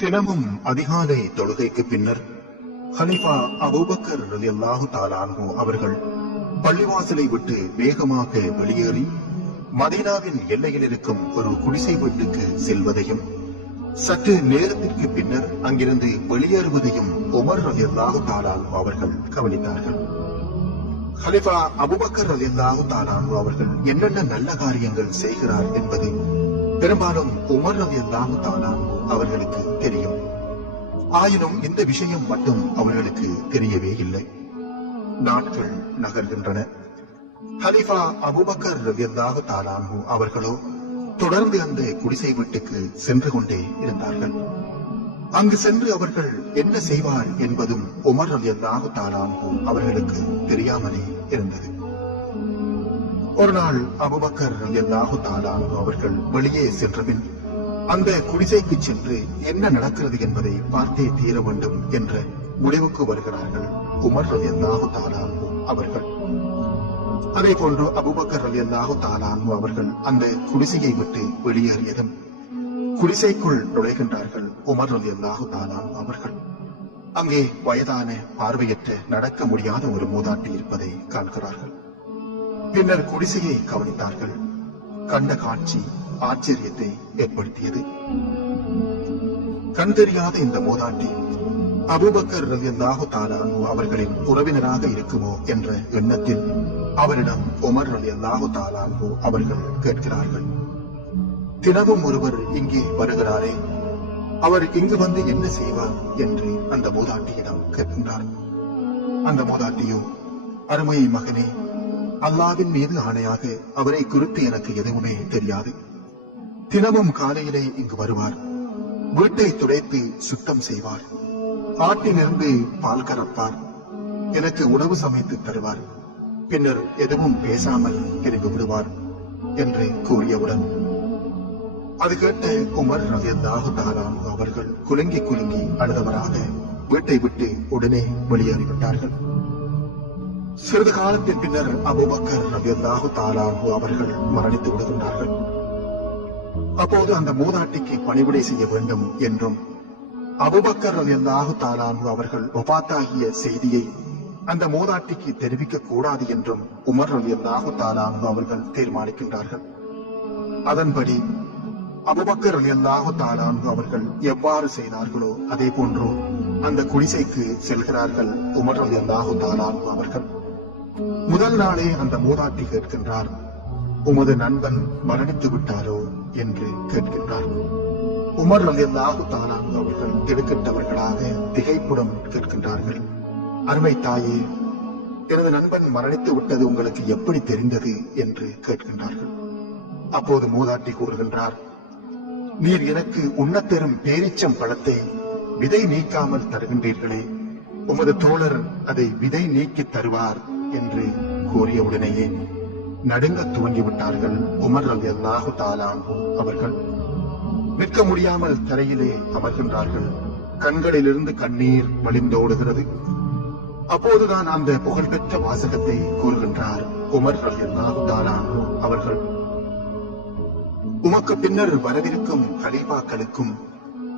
தினமும் அதிகாலை தொழுகைக்கு பின்னர் ஹலிஃபா அபூபக்கர் ரலியல்லாஹு தஆலா அன்ஹு அவர்கள் பள்ளிவாசலை விட்டு வேகமாக வெளியேறி மதீனாவின் எல்லையில் இருக்கும் ஒரு குடிசை வீட்டுக்கு செல்வதையும் சற்று நேரத்திற்கு பின்னர் அங்கிருந்து வெளியேறுவதையும் உமர் ரலியல்லாஹு தஆலா அன்ஹு அவர்கள் கவனித்தார்கள். ஹலிஃபா அபூபக்கர் ரலியல்லாஹு தஆலா அன்ஹு அவர்கள் என்னென்ன நல்ல காரியங்கள் செய்கிறார் என்பது பெரும்பாலும் உமர் ரலியல்லாஹு தஆலா அன்ஹு அவர்களுக்கு தெரியும். ஆயினும் இந்த விஷயம் மட்டும் அவர்களுக்கு தெரியவே இல்லை. நாட்கள் நகர்கின்றன. ஹலிஃபா அபூபக்கர் ரலியல்லாஹு தஆலா அன்ஹு அவர்களோ தொடர்ந்து அந்த குடிசை வீட்டுக்கு சென்று கொண்டே இருந்தார்கள். அங்கு சென்று அவர்கள் என்ன செய்வார் என்பதும் உமர் ரலியல்லாஹு தஆலா அன்ஹு அவர்களுக்கு தெரியாமலே இருந்தது. ஒரு நாள் அபூபக்கர் ரலியல்லாஹு தஆலா அன்ஹு அவர்கள் வெளியே சென்றபின் அந்த குடிசைக்கு சென்று என்ன நடக்கிறது என்பதை பார்த்தே தீர வேண்டும் என்ற முடிவுக்கு வருகிறார்கள் உமர் ரலியல்லாஹு தஆலா அன்ஹு அவர்கள். அதே போன்று அபூபக்கர் ரலியல்லாஹு தஆலா அன்ஹு அவர்கள் அந்த குடிசையை விட்டு வெளியேறியதும் குடிசைக்குள் நுழைகின்றார்கள் உமர் ரலியல்லாஹு தஆலா அன்ஹு அவர்கள். அங்கே வயதான பார்வையற்ற நடக்க முடியாத ஒரு மூதாட்டி இருப்பதை காண்கிறார்கள். பின்னர் குடிசையை கவனித்தார்கள். கண்ட காட்சி ஆச்சரியத்தை ஏற்படுத்தியது. கண் தெரியாத இந்த மூதாட்டி அபூபக்கர் ரலியல்லாஹு தஆலா அன்ஹு அவர்களின் உறவினராக இருக்குமோ என்ற எண்ணத்தில் அவரிடம் உமர் ரலியல்லாஹு தஆலா அன்ஹு அவர்கள் கேட்கிறார்கள். தினமும் ஒருவர் இங்கே வருகிறாரே, அவர் இங்கு வந்து என்ன செய்வார் என்று அந்த மூதாட்டியிடம் கேட்கின்றார். அந்த மூதாட்டியோ, அருமை மகனே, அல்லாஹ்வின் மீது ஆணையாக அவரை குறித்து எனக்கு எதுவுமே தெரியாது. தினமும் காலையிலே இங்கு வருவார், வீட்டை துடைத்து சுத்தம் செய்வார், ஆட்டிலிருந்து பால் கறப்பார், எனக்கு உணவு சமைத்து தருவார், பின்னர் எதுவும் பேசாமல் திரும்பி விடுவார் என்று கூறியவுடன் அது கேட்ட உமர் ரலியல்லாஹு தஆலா அன்ஹு அவர்கள் குலுங்கி குலுங்கி அழுதவராக வீட்டை விட்டு உடனே வெளியேறிவிட்டார்கள். சிறிது காலத்தின் பின்னர் அபூபக்கர் ரலியல்லாஹு தஆலா அன்ஹு அவர்கள் மரணித்து விடுகின்றார்கள். அப்போது அந்த மூதாட்டிக்கு பணிவிடை செய்ய வேண்டும் என்றும் அபூபக்கர் ரலியல்லாஹு தஆலா அன்ஹு அவர்கள் வஃபாத்தாகிய செய்தியை அந்த மூதாட்டிக்கு தெரிவிக்க கூடாது என்றும் உமர் ரலியல்லாஹு தஆலா அன்ஹு அவர்கள் தீர்மானிக்கின்றார்கள். அதன்படி அபூபக்கர் ரலியல்லாஹு தஆலா அன்ஹு அவர்கள் எவ்வாறு செய்தார்களோ அதே போன்று அந்த குடிசைக்கு செல்கிறார்கள் உமர் ரலியல்லாஹு தஆலா அன்ஹு அவர்கள். முதல் நாளே அந்த மூதாட்டி கேட்கின்றார், உமது நண்பன் மரணித்து விட்டாரோ என்று கேட்கின்றார். உமர் ரலியல்லாஹு தஆலா அன்ஹு அவர்கள் திடுக்கிட்டவர்களாக திகைப்புடன் கேட்கின்றார்கள், அருமை தாயே, எனது நண்பன் மரணித்து விட்டது உங்களுக்கு எப்படி தெரிந்தது என்று கேட்கின்றார்கள். அப்போது மூதாட்டி கூறுகின்றார், நீர் எனக்கு உண்ணத்தரும் பேரிச்சம் பழத்தை விதை நீக்காமல் தருகின்றீர்களே, உமது தோழர் அதை விதை நீக்கி தருவார் என்று கூறியவுடனேயே நடுங்க துவங்கிவிட்டார்கள் உமர் ரலியல்லாஹு தஆலா அன்ஹு அவர்கள். நிற்க முடியாமல் தரையிலே அமர்கின்றார்கள். கண்களிலிருந்து கண்ணீர் வழிந்தோடுகிறது. அப்போதுதான் அந்த புகழ்பெற்ற வாசகத்தை கூறுகின்றார் உமர் ரலியல்லாஹு தஆலா அன்ஹு அவர்கள். உமக்கு பின்னர் வரவிருக்கும் கலீஃபாக்களுக்கும்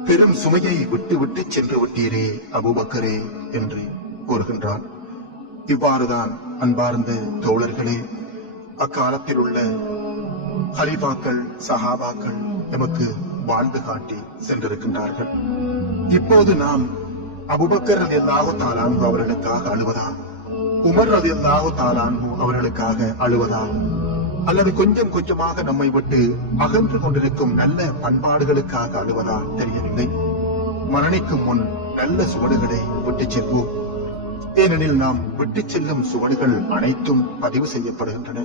பெரும் சுமையை விட்டு விட்டு சென்று விட்டீரே அபூபக்கரே என்று கூறுகின்றான். இவ்வாறுதான் அன்பார்ந்த தோழர்களே, அக்காலத்தில் உள்ள கலீஃபாக்கள் சஹாபாக்கள் எமக்கு வாழ்ந்து காட்டி சென்றிருக்கின்றார்கள். இப்போது நாம் அபூபக்கர் ரலியல்லாஹு தஆலா அன்ஹு அவர்களுக்காக அழுவதா, உமர் ரலியல்லாஹு தஆலா அன்ஹு அவர்களுக்காக அழுவதா, அல்லது கொஞ்சம் கொஞ்சமாக நம்மை விட்டு அகன்று கொண்டிருக்கும் நல்ல பண்பாடுகளுக்காக அழுவதா தெரியவில்லை. மரணிக்கும் முன் நல்ல சுவடுகளை விட்டுச் செல்வோம். ஏனெனில் நாம் விட்டுச் செல்லும் சுவடுகள் அனைத்தும் பதிவு செய்யப்படுகின்றன.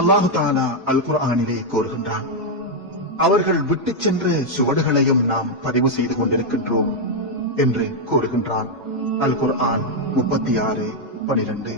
அல்லாஹு தஆலா அல் குர்ஆனிலே கூறுகின்றான், அவர்கள் விட்டுச் சென்ற சுவடுகளையும் நாம் பதிவு செய்து கொண்டிருக்கின்றோம் என்று கூறுகின்றான். அல் குர்ஆன் 36:12.